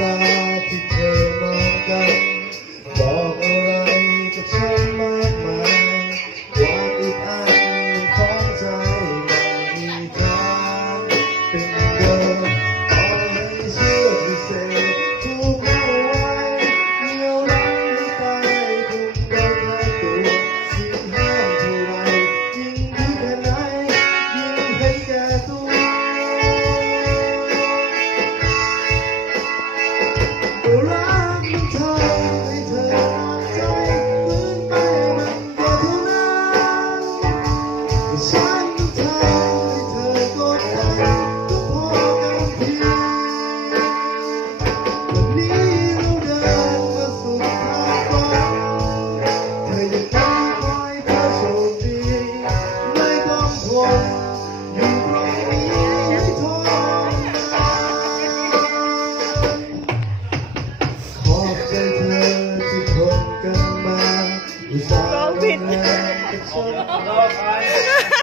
ตาที่เธอมองกันบอกอะไรกับฉันมากมายความอึดอัดของใจไม่มีทางเป็นเดิมต่อให้เชื่อพิเศษถูกเอาไว้เหนี่ยวรั้งให้ตายคงได้แค่ตัวสิ่งห้ามเท่าไรยิ่งดีแค่ไหนยิ่งเห็นแก่ตัวรักมันทำให้เธอหนักใจฝืนไปมันก็เท่านั้น